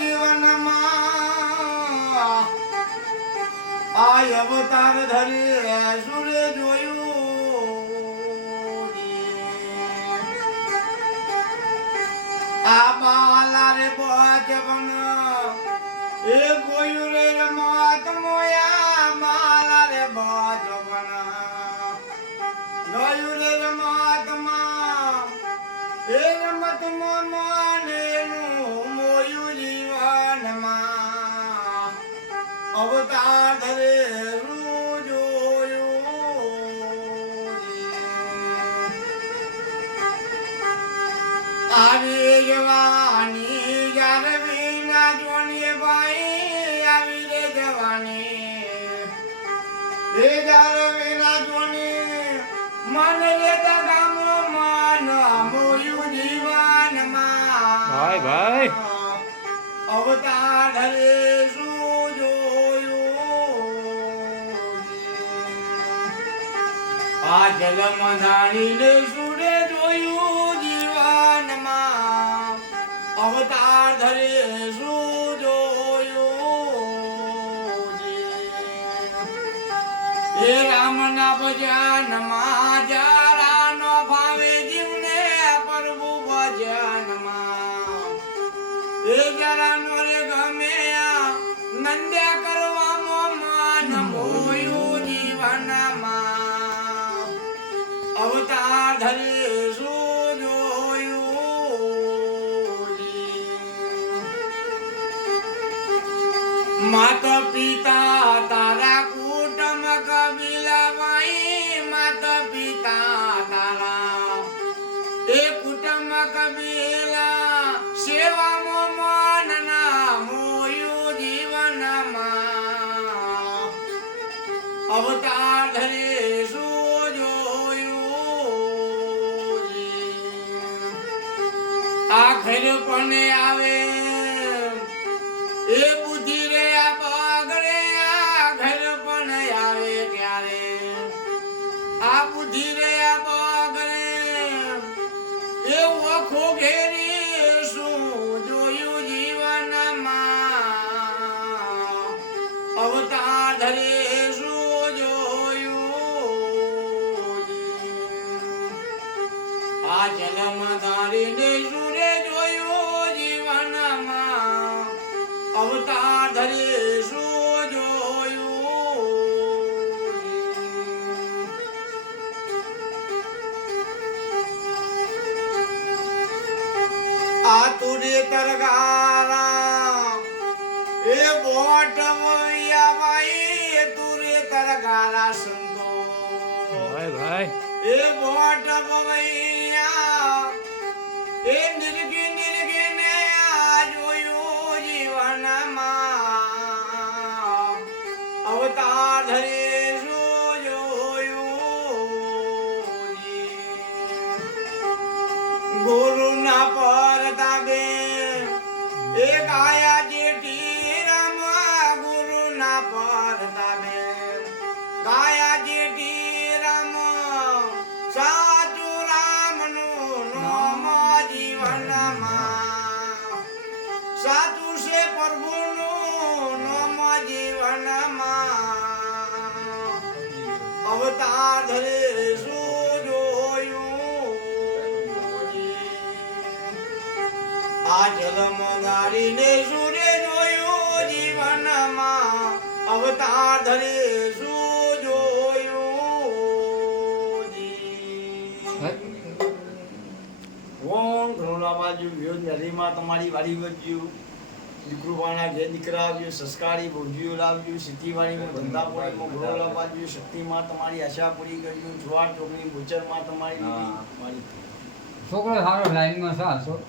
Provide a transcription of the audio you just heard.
જીવનમાં આ અવતાર ધરી સુરે જોયું આ એ ગોયું રે રમત મોયા. બાલા રે બચપન ગયું રે આવી જવાની જ્યારે વિના જોની ભાઈ આવી રે જવાની. એ જ્યારે વિના જોની મન રે દગામો મન મોયું જીવનમાં. ભાઈ, ભાઈ. અવતાર ધરે શું આ જલમ ધાણીને સુરે જોયું જીવનમાં અવતાર ધરે શું જોયું એ રામના ભજનમાં જારાનો ભાવે જીવને પ્રભુ ભજનમાં. એ જારાનો રે ગમે નંદ્યા કરવામાં પણ આવે. એ બુદ્ધિ રે બગડે આ ઘર પણ આવે ક્યારે આ બુદ્ધિ રે બગડે એ ઓખો ઘેરી આ જન્મ ધારીને સુરે જોયું જીવનમાં. અવતાર ધરે શું જોયું. તરગારા, એ બોટ મોયા ભાઈ તુરે તરગારા સંતો. ભાઈ. એ બોટ મોયા એ નિર્ગી નિર્ગી ને આ જોયું જીવનમાં. અવતાર ધરે શું જોયું. ગુરુના પરતાબે એ ગાયા જેઠી ધરે શું જોયું જીવનમાં અવતાર ધરે શું જોયું કોણ ઘણોલા બાજુ નદીમાં તમારી વાડી વધ્યું દીકરો જે ઘેર દીકરા આવ્યું સંસ્કારી ભોજીઓ લાવ્યું સિદ્ધિવાળીમાં ધંધાપોળીમાં ઘણોલા લાવ્યું શક્તિમાં તમારી આશા પૂરી કર્યું જુવાર ચોકડી બુચરમાં તમારી છોકરો સારો લાઈનમાં છે હાસો